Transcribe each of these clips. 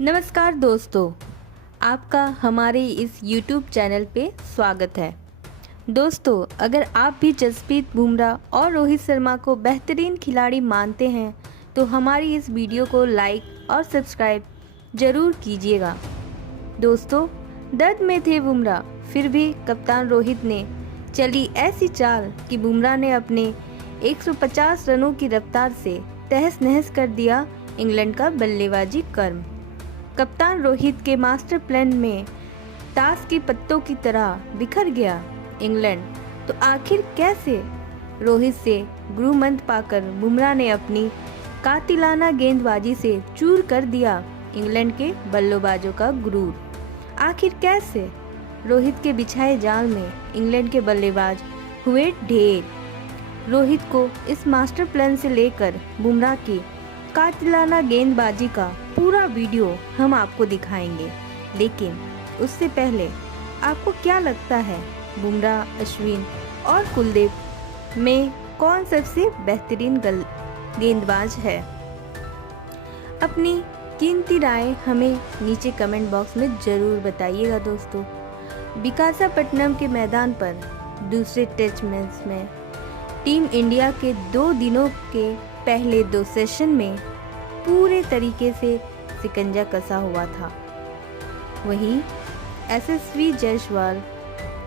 नमस्कार दोस्तों, आपका हमारे इस YouTube चैनल पे स्वागत है। दोस्तों, अगर आप भी जसप्रीत बुमराह और रोहित शर्मा को बेहतरीन खिलाड़ी मानते हैं तो हमारी इस वीडियो को लाइक और सब्सक्राइब ज़रूर कीजिएगा। दोस्तों, दर्द में थे बुमराह, फिर भी कप्तान रोहित ने चली ऐसी चाल कि बुमराह ने अपने 150 रनों की रफ्तार से तहस नहस कर दिया इंग्लैंड का बल्लेबाजी कर्म। कप्तान रोहित के मास्टर प्लान में ताश के पत्तों की तरह बिखर गया इंग्लैंड। तो आखिर कैसे? रोहित से गुरुमंत्र पाकर बुमराह ने अपनी कातिलाना गेंदबाजी से चूर कर दिया इंग्लैंड के बल्लेबाजों का गुरूर। आखिर कैसे? रोहित के बिछाए जाल में इंग्लैंड के बल्लेबाज हुए ढेर। रोहित को इस मास्टर प्लान से लेकर बुमराह की कातिलाना गेंदबाजी का पूरा वीडियो हम आपको दिखाएंगे, लेकिन उससे पहले आपको क्या लगता है बुमराह, अश्विन और कुलदीप में कौन सबसे बेहतरीन गेंदबाज है? अपनी कीमती राय हमें नीचे कमेंट बॉक्स में ज़रूर बताइएगा। दोस्तों, विशाखापट्टनम के मैदान पर दूसरे टेस्ट मैच में टीम इंडिया के 2 दिनों के पहले 2 सेशन में पूरे तरीके से शिकंजा कसा हुआ था। वहीं यशस्वी जायसवाल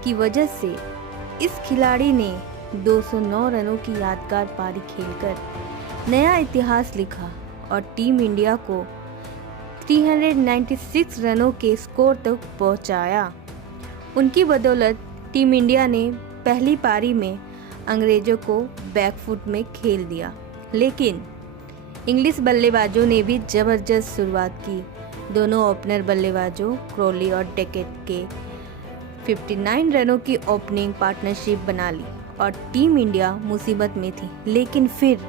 की वजह से इस खिलाड़ी ने 209 रनों की यादगार पारी खेलकर नया इतिहास लिखा और टीम इंडिया को 396 रनों के स्कोर तक पहुंचाया। उनकी बदौलत टीम इंडिया ने पहली पारी में अंग्रेजों को बैकफुट में खेल दिया, लेकिन इंग्लिश बल्लेबाजों ने भी जबरदस्त शुरुआत की। दोनों ओपनर बल्लेबाजों क्रॉली और डेकेट के 59 रनों की ओपनिंग पार्टनरशिप बना ली और टीम इंडिया मुसीबत में थी। लेकिन फिर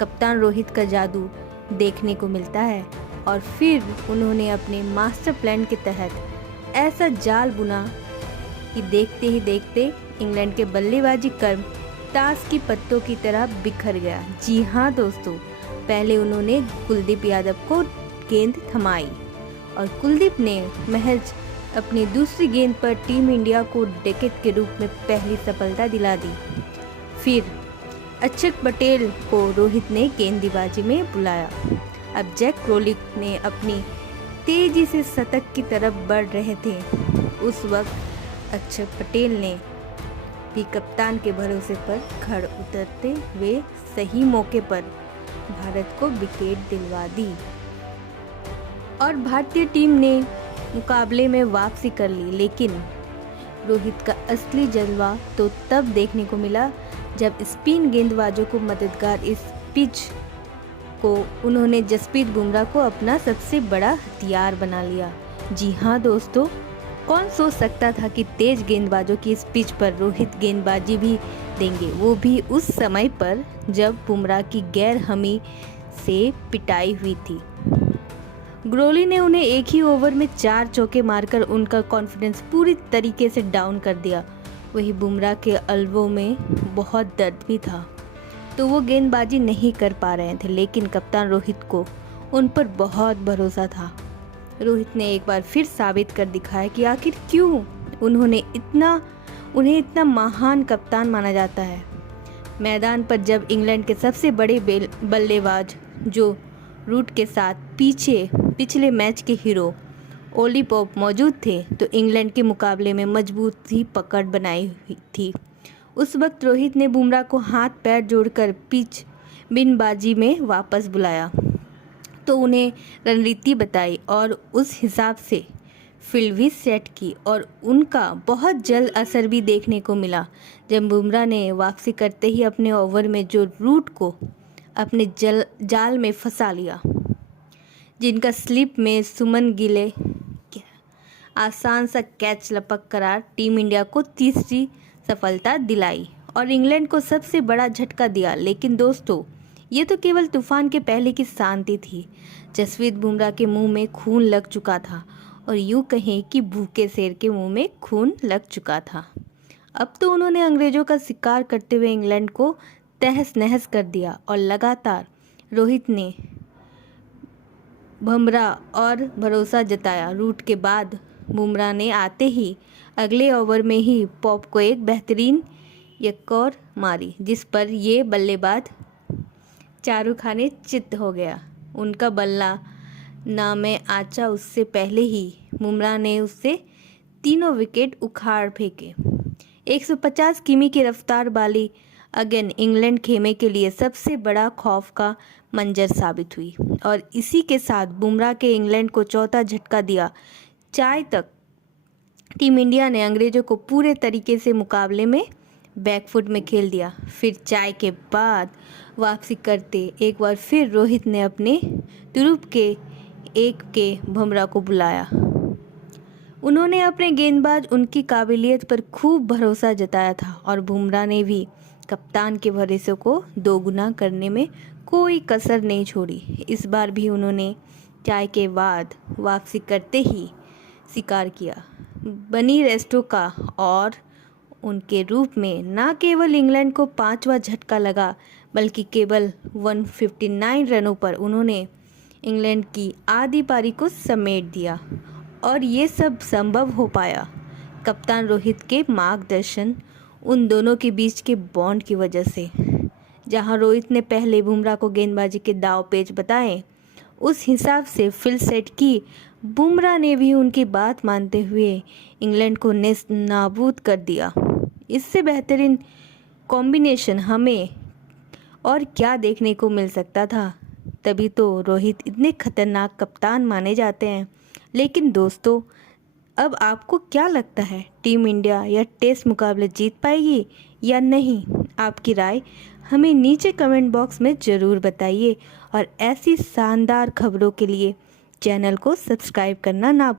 कप्तान रोहित का जादू देखने को मिलता है और फिर उन्होंने अपने मास्टर प्लान के तहत ऐसा जाल बुना कि देखते ही देखते इंग्लैंड के बल्लेबाजी कर्म ताश की पत्तों की तरह बिखर गया। जी हाँ दोस्तों, पहले उन्होंने कुलदीप यादव को गेंद थमाई और कुलदीप ने महज अपनी दूसरी गेंद पर टीम इंडिया को डेकेट के रूप में पहली सफलता दिला दी। फिर अक्षर पटेल को रोहित ने गेंदबाजी में बुलाया। अब जैक क्रॉली ने अपनी तेजी से शतक की तरफ बढ़ रहे थे। उस वक्त अक्षर पटेल ने भी कप्तान के भरोसे पर खड़ उतरते हुए सही मौके पर भारत को विकेट दिलवा दी और भारतीय टीम ने मुकाबले में वापसी कर ली। लेकिन रोहित का असली जलवा तो तब देखने को मिला जब स्पिन गेंदबाजों को मददगार इस पिच को उन्होंने जसप्रीत बुमराह को अपना सबसे बड़ा हथियार बना लिया। जी हाँ दोस्तों, कौन सोच सकता था कि तेज गेंदबाजों की इस पिच पर रोहित गेंदबाजी भी देंगे, वो भी उस समय पर जब बुमराह की गैर हमी से पिटाई हुई थी। क्रॉली ने उन्हें एक ही ओवर में 4 चौके मारकर उनका कॉन्फिडेंस पूरी तरीके से डाउन कर दिया। वही बुमराह के अल्वों में बहुत दर्द भी था, तो वो गेंदबाजी नहीं कर पा रहे थे, लेकिन कप्तान रोहित को उन पर बहुत भरोसा था। रोहित ने एक बार फिर साबित कर दिखाया कि आखिर क्यों उन्हें इतना महान कप्तान माना जाता है। मैदान पर जब इंग्लैंड के सबसे बड़े बल्लेबाज जो रूट के साथ पिछले मैच के हीरो ओली पोप मौजूद थे, तो इंग्लैंड के मुकाबले में मजबूत ही पकड़ बनाई हुई थी। उस वक्त रोहित ने बुमराह को हाथ पैर जोड़कर पिच बिनबाजी में वापस बुलाया, तो उन्हें रणनीति बताई और उस हिसाब से फील्ड भी सेट की और उनका बहुत जल्द असर भी देखने को मिला। जब बुमराह ने वापसी करते ही अपने ओवर में जो रूट को अपने जाल में फंसा लिया, जिनका स्लिप में सुमन गिल आसान सा कैच लपक कर टीम इंडिया को तीसरी सफलता दिलाई और इंग्लैंड को सबसे बड़ा झटका दिया। लेकिन दोस्तों, ये तो केवल तूफान के पहले की शांति थी। जसप्रीत बुमराह के मुंह में खून लग चुका था और यूँ कहें कि भूखे शेर के मुंह में खून लग चुका था। अब तो उन्होंने अंग्रेजों का शिकार करते हुए इंग्लैंड को तहस नहस कर दिया और लगातार रोहित ने बुमराह और भरोसा जताया। रूट के बाद बुमराह ने आते ही अगले ओवर में ही पॉप को एक बेहतरीन यॉर्कर मारी, जिस पर ये बल्लेबाज चारू खाने चित्त हो गया। उनका बल्ला ना में आचा उससे पहले ही बुमराह ने उससे तीनों विकेट उखाड़ फेंके। 150 किमी की रफ्तार वाली अगेन इंग्लैंड खेमे के लिए सबसे बड़ा खौफ का मंजर साबित हुई और इसी के साथ बुमराह के इंग्लैंड को चौथा झटका दिया। चाय तक टीम इंडिया ने अंग्रेजों को पूरे तरीके से मुकाबले में बैकफुट में खेल दिया। फिर चाय के बाद वापसी करते एक बार फिर रोहित ने अपने ग्रुप के एक के बुमराह को बुलाया। उन्होंने अपने गेंदबाज उनकी काबिलियत पर खूब भरोसा जताया था और बुमराह ने भी कप्तान के भरोसे को दोगुना करने में कोई कसर नहीं छोड़ी। इस बार भी उन्होंने चाय के बाद वापसी करते ही स्वीकार किया बनी रेस्टो का और उनके रूप में न केवल इंग्लैंड को 5वां झटका लगा बल्कि केवल 159 रनों पर उन्होंने इंग्लैंड की आधी पारी को समेट दिया और ये सब संभव हो पाया कप्तान रोहित के मार्गदर्शन, उन दोनों के बीच के बॉन्ड की वजह से। जहां रोहित ने पहले बुमराह को गेंदबाजी के दाव पेच बताए, उस हिसाब से फील्ड सेट की, बुमराह ने भी उनकी बात मानते हुए इंग्लैंड को नेस्त नाबूद कर दिया। इससे बेहतरीन कॉम्बिनेशन हमें और क्या देखने को मिल सकता था। तभी तो रोहित इतने खतरनाक कप्तान माने जाते हैं। लेकिन दोस्तों, अब आपको क्या लगता है, टीम इंडिया यह टेस्ट मुकाबले जीत पाएगी या नहीं? आपकी राय हमें नीचे कमेंट बॉक्स में ज़रूर बताइए और ऐसी शानदार खबरों के लिए चैनल को सब्सक्राइब करना ना